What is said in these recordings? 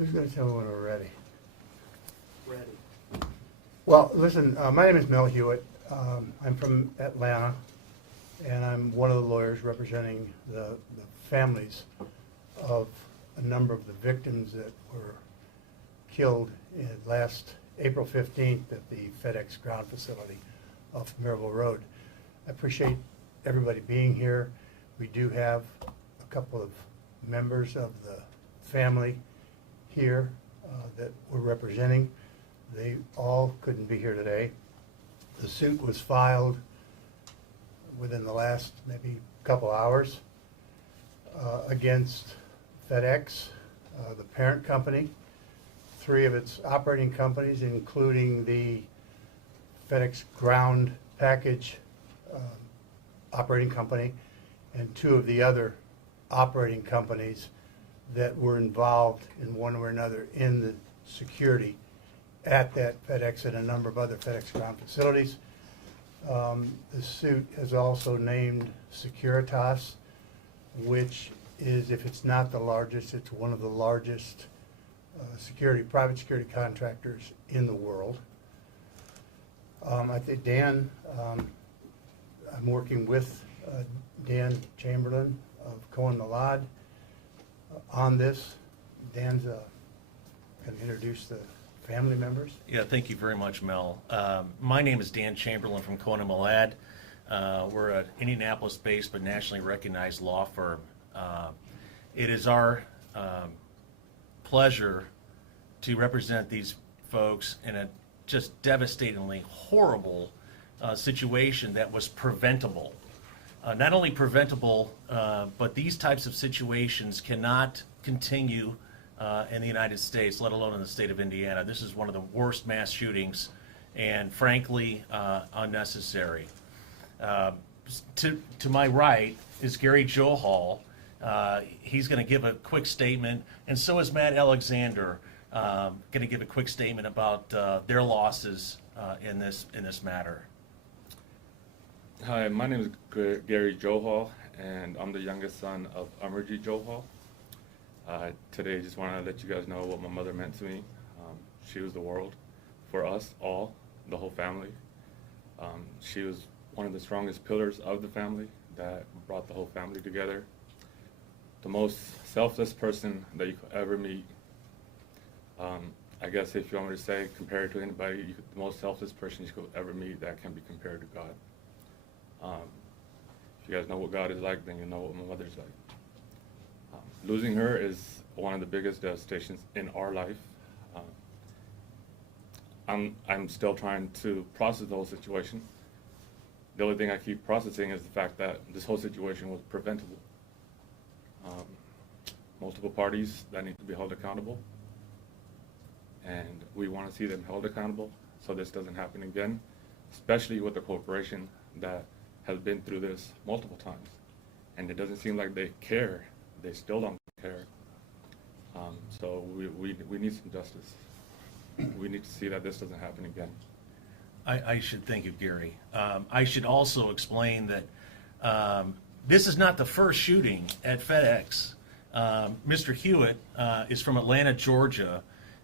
Who's going to tell me when we're ready? Ready. Well, listen, my name is Mel Hewitt. I'm from Atlanta, and I'm one of the lawyers representing the families of a number of the victims that were killed last April 15th at the FedEx ground facility off Maryville Road. I appreciate everybody being here. We do have a couple of members of the family here that we're representing. They all couldn't be here today. The suit was filed within the last maybe couple hours against FedEx, the parent company, 3 of its operating companies, including the FedEx ground package operating company, and 2 of the other operating companies that were involved in one way or another in the security at that FedEx and a number of other FedEx ground facilities. The suit has also named Securitas, which is, if it's not the largest, it's one of the largest private security contractors in the world. I think Dan, I'm working with Dan Chamberlain of Cohen Malad on this. Dan's going to introduce the family members. Yeah, thank you very much, Mel. My name is Dan Chamberlain from Cohen Malad. We're an Indianapolis-based but nationally recognized law firm. It is our pleasure to represent these folks in a just devastatingly horrible situation that was preventable. Not only preventable, but these types of situations cannot continue in the United States, let alone in the state of Indiana. This is one of the worst mass shootings and frankly unnecessary. To my right is Gary Johal. He's going to give a quick statement, and so is Matt Alexander, going to give a quick statement about their losses in this matter. Hi, my name is Gary Johal, and I'm the youngest son of Amarji Johal. Today, I just want to let you guys know what my mother meant to me. She was the world for us all, the whole family. She was one of the strongest pillars of the family that brought the whole family together. The most selfless person that you could ever meet. I guess if you want me to say, compared to anybody, the most selfless person you could ever meet that can be compared to God. If you guys know what God is like, then you know what my mother's like. Losing her is one of the biggest devastations in our life. I'm still trying to process the whole situation. The only thing I keep processing is the fact that this whole situation was preventable. Multiple parties that need to be held accountable, and we want to see them held accountable so this doesn't happen again, especially with a corporation that has been through this multiple times, and it doesn't seem like they care. They still don't care. So we need some justice. We need to see that this doesn't happen again. I should thank you, Gary. I should also explain that this is not the first shooting at FedEx. Mr. Hewitt is from Atlanta, Georgia,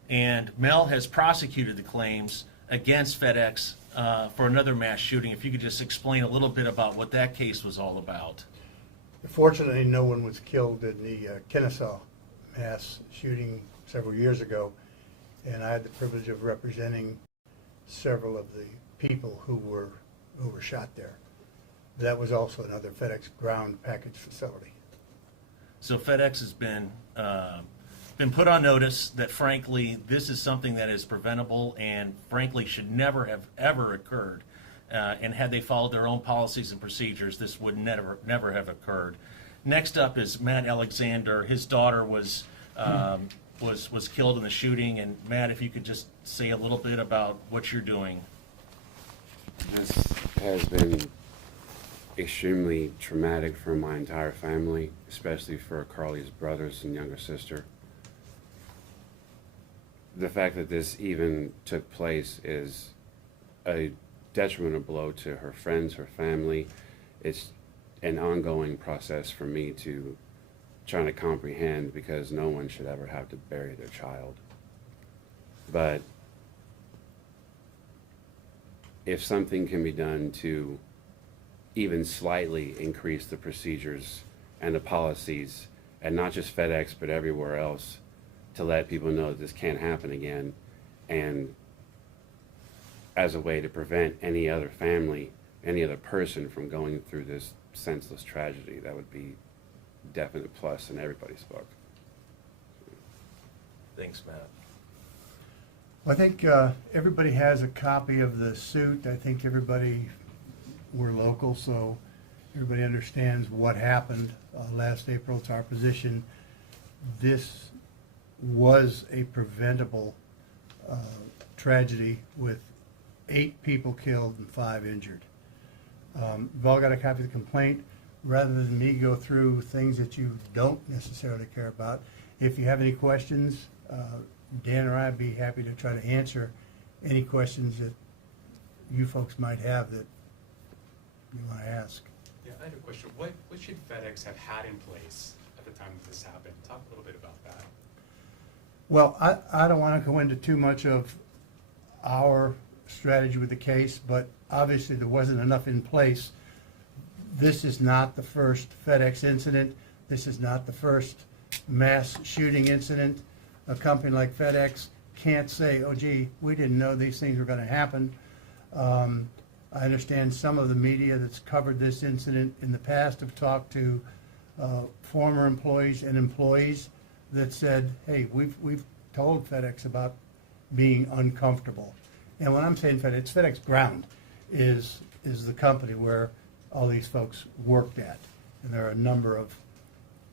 and Mel has prosecuted the claims against FedEx for another mass shooting. If you could just explain a little bit about what that case was all about. Fortunately, no one was killed in the Kennesaw mass shooting several years ago, and I had the privilege of representing several of the people who were shot there. That was also another FedEx ground package facility. So FedEx has been put on notice that, frankly, this is something that is preventable and, frankly, should never have ever occurred. And had they followed their own policies and procedures, this would never have occurred. Next up is Matt Alexander. His daughter was killed in the shooting. And Matt, if you could just say a little bit about what you're doing. This has been extremely traumatic for my entire family, especially for Carly's brothers and younger sister. The fact that this even took place is a detrimental blow to her friends, her family. It's an ongoing process for me to trying to comprehend, because no one should ever have to bury their child. But if something can be done to even slightly increase the procedures and the policies, and not just FedEx, but everywhere else, to let people know that this can't happen again, and as a way to prevent any other family, any other person from going through this senseless tragedy, that would be definite plus in everybody's book. Thanks, Matt. Well, I think everybody has a copy of the suit. I think we're local, so everybody understands what happened last April. It's our position. This was a preventable tragedy with 8 people killed and 5 injured. We've all got a copy of the complaint. Rather than me go through things that you don't necessarily care about, if you have any questions, Dan or I would be happy to try to answer any questions that you folks might have that you want to ask. Yeah, I had a question. What should FedEx have had in place at the time that this happened? Talk a little bit about that. Well, I don't want to go into too much of our strategy with the case, but obviously there wasn't enough in place. This is not the first FedEx incident. This is not the first mass shooting incident. A company like FedEx can't say, oh, gee, we didn't know these things were going to happen. I understand some of the media that's covered this incident in the past have talked to former employees and employees that said, hey, we've told FedEx about being uncomfortable. And when I'm saying FedEx, FedEx Ground is the company where all these folks worked at. And there are a number of,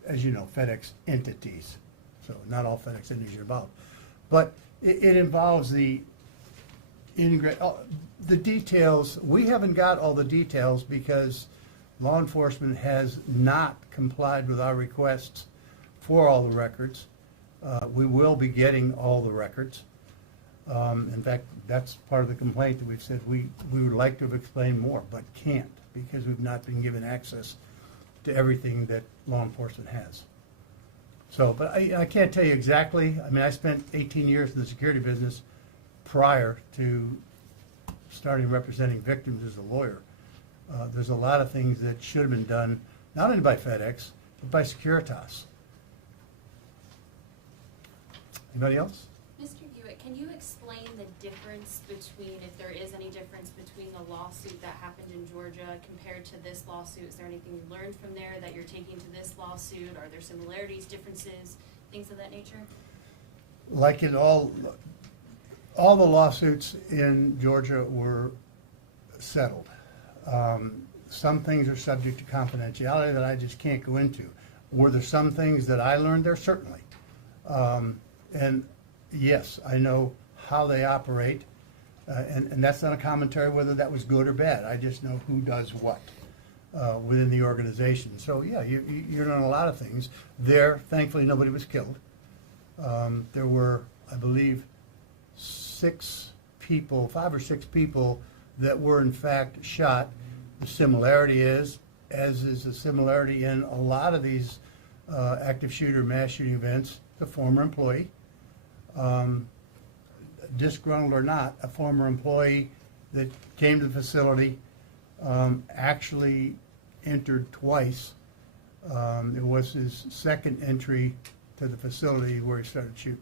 as you know, FedEx entities. So not all FedEx entities are involved. But it involves the details. We haven't got all the details because law enforcement has not complied with our requests for all the records. We will be getting all the records. In fact, that's part of the complaint that we've said we would like to have explained more, but can't because we've not been given access to everything that law enforcement has. So, but I can't tell you exactly. I mean, I spent 18 years in the security business prior to starting representing victims as a lawyer. There's a lot of things that should have been done, not only by FedEx, but by Securitas. Anybody else? Mr. Hewitt, can you explain the difference between, if there is any difference between the lawsuit that happened in Georgia compared to this lawsuit? Is there anything you learned from there that you're taking to this lawsuit? Are there similarities, differences, things of that nature? Like in all the lawsuits in Georgia were settled. Some things are subject to confidentiality that I just can't go into. Were there some things that I learned there? Certainly. And yes, I know how they operate, and that's not a commentary whether that was good or bad. I just know who does what within the organization. So yeah, you learn a lot of things. There, thankfully, nobody was killed. There were, I believe, 5 or 6 people that were in fact shot. The similarity is, as is the similarity in a lot of these active shooter mass shooting events, the former employee. Disgruntled or not, a former employee that came to the facility actually entered twice. It was his second entry to the facility where he started shooting.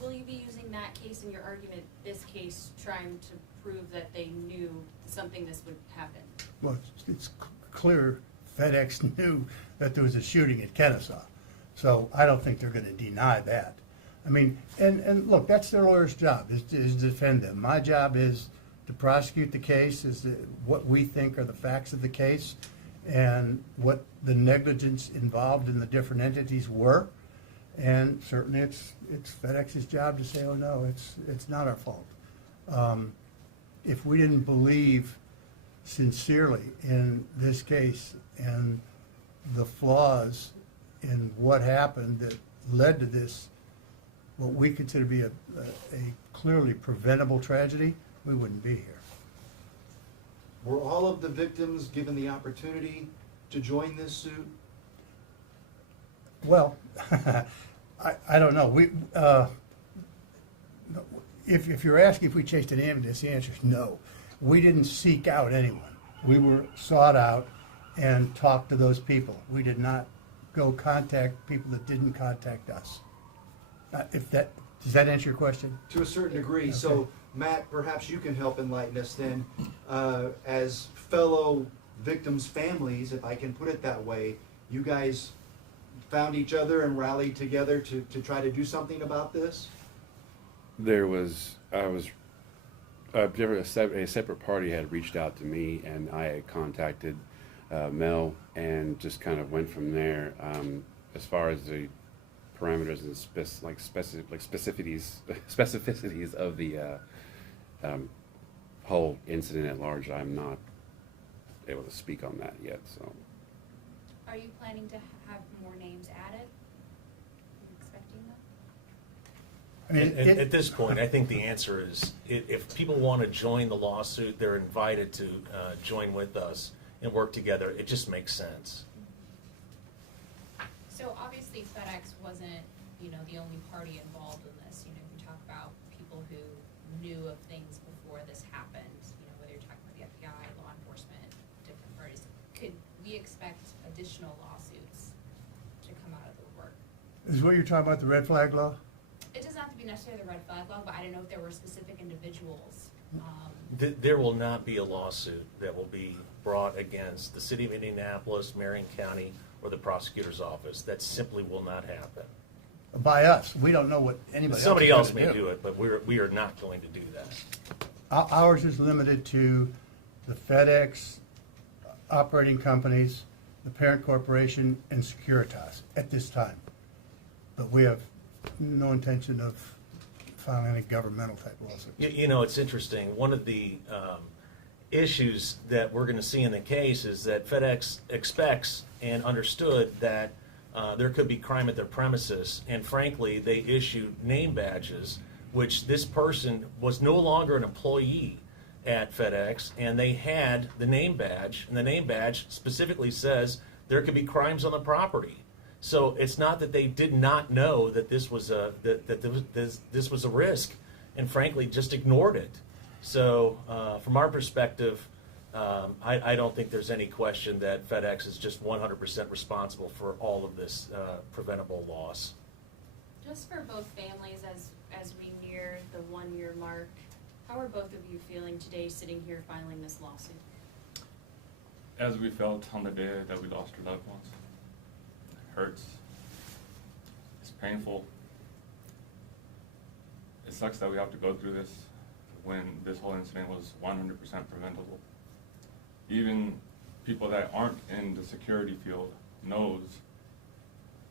Will you be using that case in your argument, this case, trying to prove that they knew something this would happen? Well, it's clear FedEx knew that there was a shooting at Kennesaw. So I don't think they're going to deny that. I mean, and look, that's their lawyer's job, is to defend them. My job is to prosecute the case, what we think are the facts of the case, and what the negligence involved in the different entities were. And certainly it's FedEx's job to say, oh no, it's not our fault. If we didn't believe sincerely in this case and the flaws in what happened that led to this, what we consider to be a clearly preventable tragedy, we wouldn't be here. Were all of the victims given the opportunity to join this suit? Well, I don't know. If you're asking if we chased an ambulance, the answer is no. We didn't seek out anyone. We were sought out and talked to those people. We did not go contact people that didn't contact us. Does that answer your question? To a certain degree. Okay. So, Matt, perhaps you can help enlighten us then, as fellow victims' families, if I can put it that way. You guys found each other and rallied together to try to do something about this? A separate party had reached out to me, and I had contacted Mel, and just kind of went from there. As far as the parameters and specificities of the whole incident at large, I'm not able to speak on that yet. So, Are you planning to have more names added? Are you expecting that? I mean, At this point, I think the answer is, if people want to join the lawsuit, they're invited to join with us and work together. It just makes sense. So obviously FedEx wasn't, the only party involved in this. You talk about people who knew of things before this happened, whether you're talking about the FBI, law enforcement, different parties. Could we expect additional lawsuits to come out of the work? is what you're talking about, the red flag law? It doesn't have to be necessarily the red flag law, but I don't know if there were specific individuals. There will not be a lawsuit that will be brought against the city of Indianapolis, Marion County, or the prosecutor's office. That simply will not happen. By us. We don't know what anybody else Somebody is else gonna may do it, but we are not going to do that. Ours is limited to the FedEx operating companies, the parent corporation, and Securitas at this time. But we have no intention of filing any governmental type lawsuit. It's interesting. One of the issues that we're going to see in the case is that FedEx expects and understood that there could be crime at their premises, and frankly, they issued name badges, which this person was no longer an employee at FedEx, and they had the name badge, and the name badge specifically says there could be crimes on the property. So it's not that they did not know that this was this was a risk, and frankly, just ignored it. So from our perspective, I don't think there's any question that FedEx is just 100% responsible for all of this preventable loss. Just for both families, as we near the 1 year mark, how are both of you feeling today sitting here filing this lawsuit? As we felt on the day that we lost our loved ones. It hurts. It's painful. It sucks that we have to go through this when this whole incident was 100% preventable. Even people that aren't in the security field knows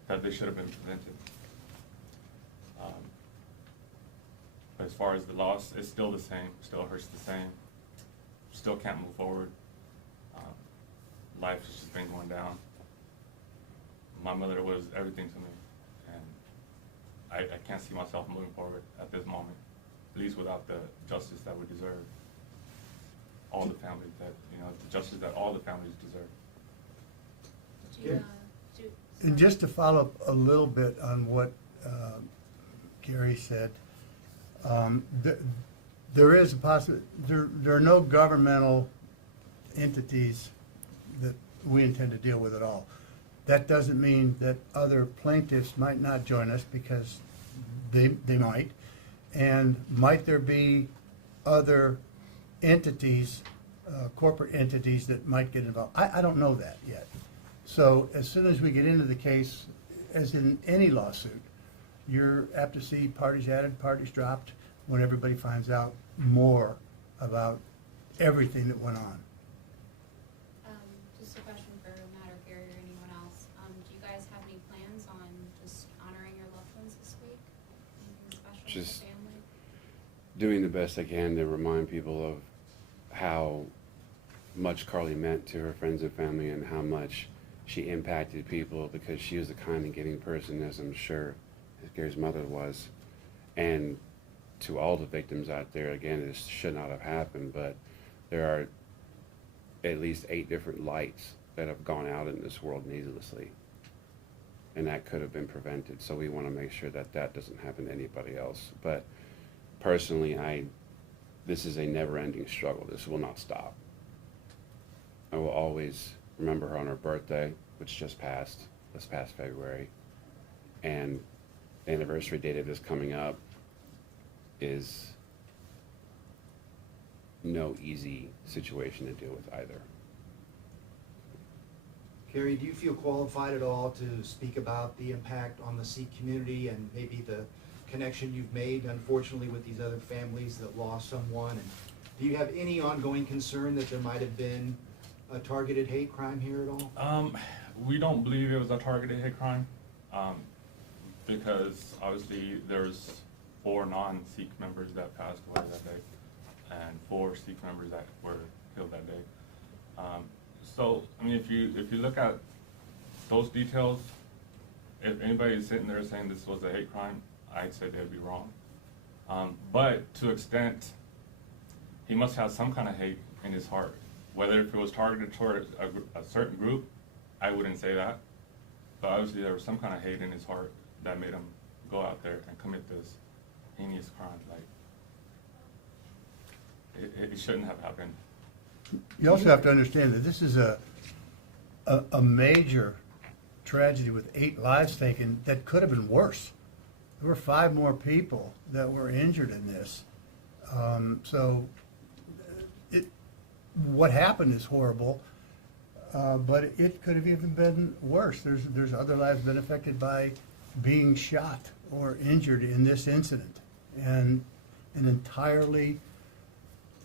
that this should have been prevented. But as far as the loss, it's still the same, still hurts the same, still can't move forward. Life has just been going down. My mother was everything to me, and I can't see myself moving forward at this moment, at least without the justice that we deserve. All the families that, the justice that all the families deserve. And just to follow up a little bit on what Gary said, there is a possibility, there are no governmental entities that we intend to deal with at all. That doesn't mean that other plaintiffs might not join us, because they might. And might there be other entities, corporate entities that might get involved? I don't know that yet. So as soon as we get into the case, as in any lawsuit, you're apt to see parties added, parties dropped, when everybody finds out more about everything that went on. Just a question for Matt or Gary or anyone else. Do you guys have any plans on just honoring your loved ones this week? Anything special for Just the family? doing the best I can to remind people of how much Carly meant to her friends and family, and how much she impacted people, because she was a kind and giving person, as I'm sure Gary's mother was. And to all the victims out there, again, this should not have happened, but there are at least 8 different lights that have gone out in this world needlessly. and that could have been prevented. So we want to make sure that that doesn't happen to anybody else. But personally, this is a never-ending struggle. This will not stop. I will always remember her on her birthday, which just passed this past February, and the anniversary date of this coming up is no easy situation to deal with either. Gary, do you feel qualified at all to speak about the impact on the Sikh community and maybe the connection you've made, unfortunately, with these other families that lost someone? And do you have any ongoing concern that there might have been a targeted hate crime here at all? We don't believe it was a targeted hate crime, because obviously there's 4 non-Sikh members that passed away that day, and 4 Sikh members that were killed that day. So, I mean, if you look at those details, if anybody is sitting there saying this was a hate crime, I'd say they'd be wrong. But to extent, he must have some kind of hate in his heart. Whether if it was targeted toward a certain group, I wouldn't say that. But obviously there was some kind of hate in his heart that made him go out there and commit this heinous crime. Like, it shouldn't have happened. You also have to understand that this is a major tragedy with 8 lives taken that could have been worse. There were 5 more people that were injured in this. So what happened is horrible, but it could have even been worse. There's other lives been affected by being shot or injured in this incident, and an entirely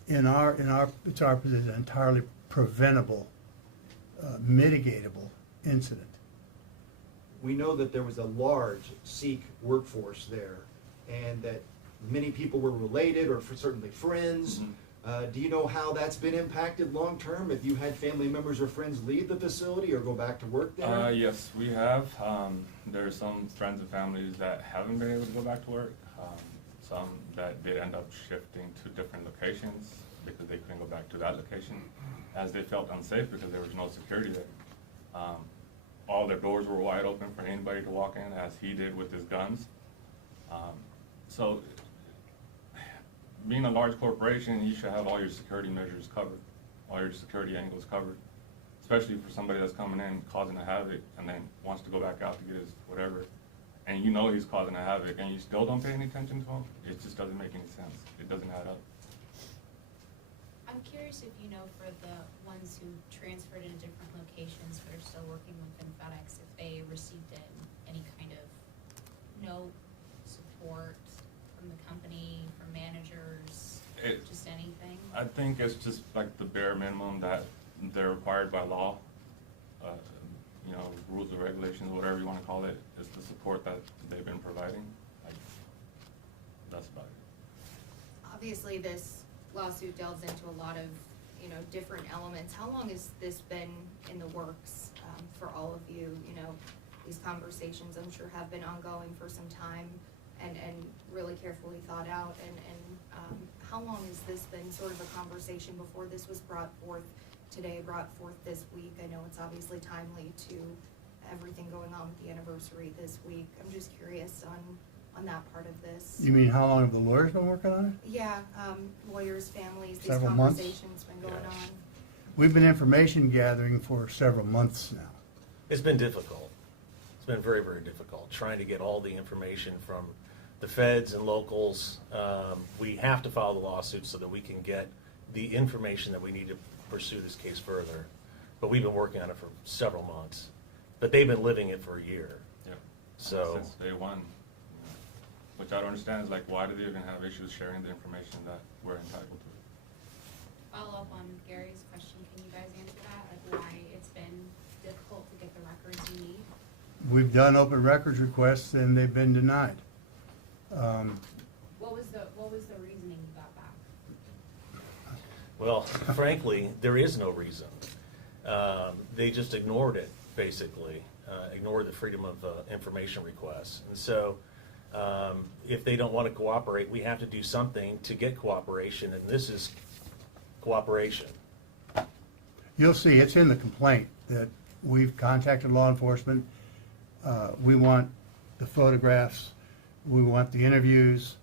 it's our position, entirely preventable, mitigatable incident. We know that there was a large Sikh workforce there, and that many people were related or certainly friends. Do you know how that's been impacted long term? If you had family members or friends leave the facility or go back to work there? Yes, we have. There are some friends and families that haven't been able to go back to work. Some that did end up shifting to different locations because they couldn't go back to that location as they felt unsafe because there was no security there. All their doors were wide open for anybody to walk in, as he did with his guns. So being a large corporation, you should have all your security measures covered, all your security angles covered, especially for somebody that's coming in causing a havoc and then wants to go back out to get his whatever, and you know he's causing a havoc and you still don't pay any attention to him. It just doesn't make any sense. It doesn't add up. I'm curious if you know, for the ones who transferred into different locations but are still working within FedEx, if they received any kind of note, support from the company, from managers, just anything? I think it's just like the bare minimum that they're required by law. You know, rules or regulations, whatever you want to call it, is the support that they've been providing. That's about it. Obviously, this lawsuit delves into a lot of, different elements. How long has this been in the works for all of you? These conversations, I'm sure, have been ongoing for some time and really carefully thought out. And how long has this been sort of a conversation before this was brought forth today, brought forth this week? I know it's obviously timely to everything going on with the anniversary this week. I'm just curious on that part of this. You mean how long have the lawyers been working on it? Yeah, lawyers, families, these Several months? conversations been going on. We've been information gathering for several months now. It's been difficult. It's been very, very difficult, trying to get all the information from the feds and locals. We have to file the lawsuit so that we can get the information that we need to pursue this case further. But we've been working on it for several months. But they've been living it for a year. Yeah. So Since day one. Which I don't understand is, like, why do they even have issues sharing the information that we're entitled to? Follow up on Gary's question, can you guys answer that? Like, why it's been difficult to get the records you need? We've done open records requests and they've been denied. What was the reasoning you got back? well, frankly, there is no reason. They just ignored it, basically, ignored the freedom of information requests. And so if they don't want to cooperate, we have to do something to get cooperation, and this is cooperation. You'll see, it's in the complaint that we've contacted law enforcement. We want the photographs, we want the interviews,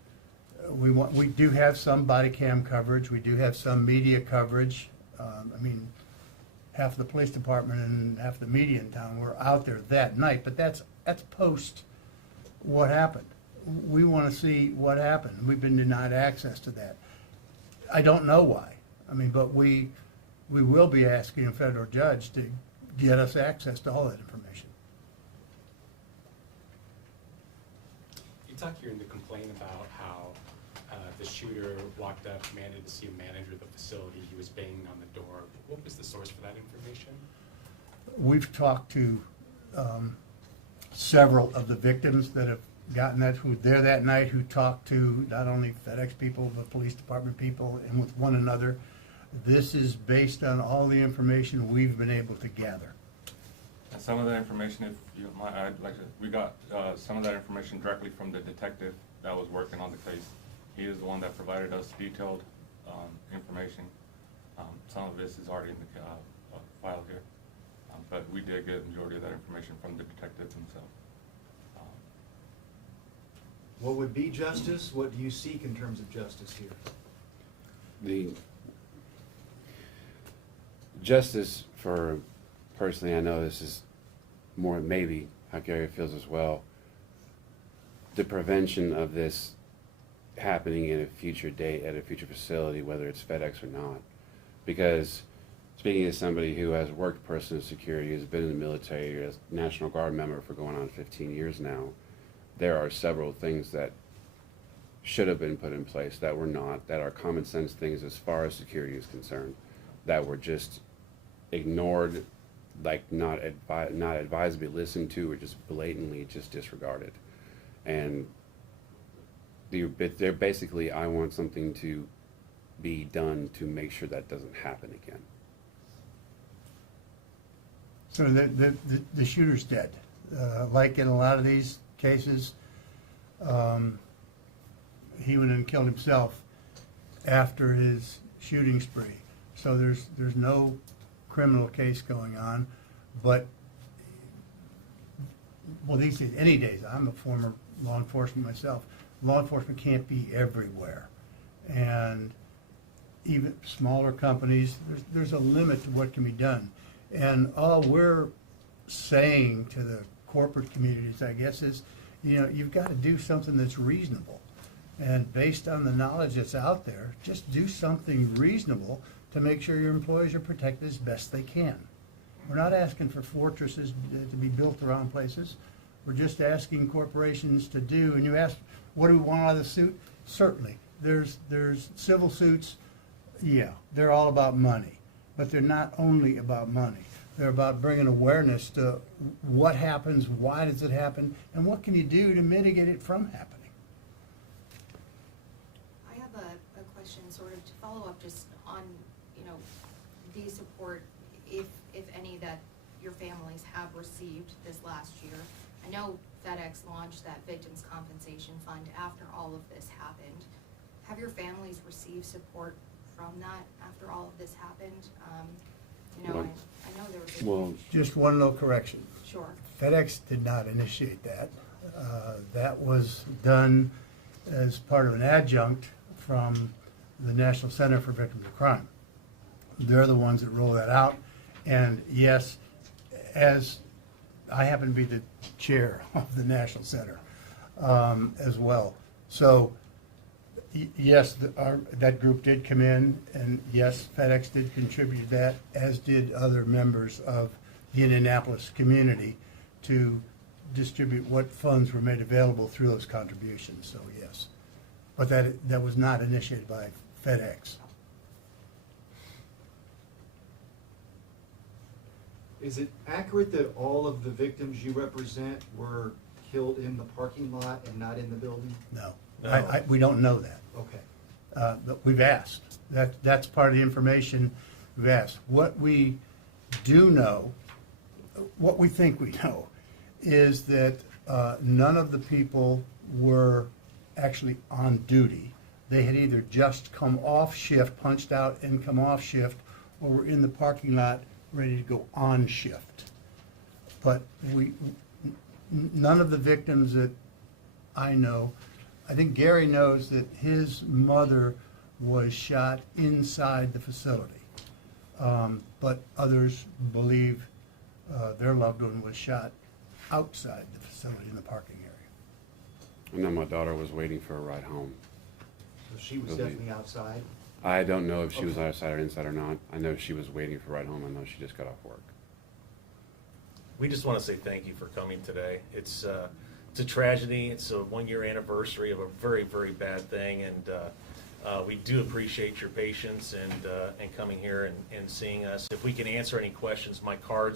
we do have some body cam coverage, we do have some media coverage. I mean, half of the police department and half the media in town were out there that night, but that's post what happened. We want to see what happened. We've been denied access to that. I don't know why. I mean, but we will be asking a federal judge to get us access to all that information. You talk here in the complaint about how the shooter walked up, demanded to see a manager of the facility. He was banging on the door. What was the source for that information? We've talked to several of the victims that have gotten that, who were there that night, who talked to not only FedEx people, but police department people, and with one another. This is based on all the information we've been able to gather. And some of that information, if you don't mind, I'd like to, we got some of that information directly from the detective that was working on the case. He is the one that provided us detailed information. Some of this is already in the file here, but we did get a majority of that information from the detective himself. What would be justice? What do you seek in terms of justice here? The justice for, personally, I know this is more maybe how Gary feels as well, the prevention of this happening in a future date at a future facility, whether it's FedEx or not. Because speaking as somebody who has worked personal security, has been in the military, as National Guard member for going on 15 years now, there are several things that should have been put in place that were not, that are common sense things as far as security is concerned, that were just ignored, like not advisably listened to, or just blatantly just disregarded. And they're basically, I want something to be done to make sure that doesn't happen again. So the shooter's dead. Like in a lot of these cases, he went and killed himself after his shooting spree. So there's no criminal case going on, but well, these days, any days, I'm a former law enforcement myself. Law enforcement can't be everywhere, and even smaller companies, there's a limit to what can be done. And all we're saying to the corporate communities, I guess, is, you know, you've got to do something that's reasonable. And based on the knowledge that's out there, just do something reasonable to make sure your employees are protected as best they can. We're not asking for fortresses to be built around places. We're just asking corporations to do, and you ask, what do we want out of the suit? Certainly. There's civil suits, yeah, they're all about money. But they're not only about money. They're about bringing awareness to what happens, why does it happen, and what can you do to mitigate it from happening. I have a question sort of to follow up just on, you know, the support, if any, that your families have received this last year. I know FedEx launched that Victims Compensation Fund after all of this happened. Have your families received support from that after all of this happened? You know, I know there was a... Well, Just one little correction. Sure. FedEx did not initiate that. That was done as part of an adjunct from the National Center for Victims of Crime. They're the ones that roll that out. And yes, as I happen to be the chair of the National Center as well. So yes, that group did come in, and yes, FedEx did contribute to that, as did other members of the Indianapolis community to distribute what funds were made available through those contributions, so yes. But that was not initiated by FedEx. Is it accurate that all of the victims you represent were killed in the parking lot and not in the building? No, No. we don't know that. Okay. But we've asked. That's part of the information we've asked. What we do know, what we think we know, is that none of the people were actually on duty. They had either just come off shift, punched out and come off shift, or were in the parking lot ready to go on shift. But none of the victims that I know, I think Gary knows that his mother was shot inside the facility. But others believe their loved one was shot outside the facility in the parking area. I know my daughter was waiting for a ride home. So she was Okay. definitely outside. I don't know if she was Okay. outside or inside or not. I know she was waiting for a ride home. I know she just got off work. We just want to say thank you for coming today. It's a tragedy. It's a 1-year anniversary of a very, very bad thing, and we do appreciate your patience and coming here and seeing us. If we can answer any questions, my cards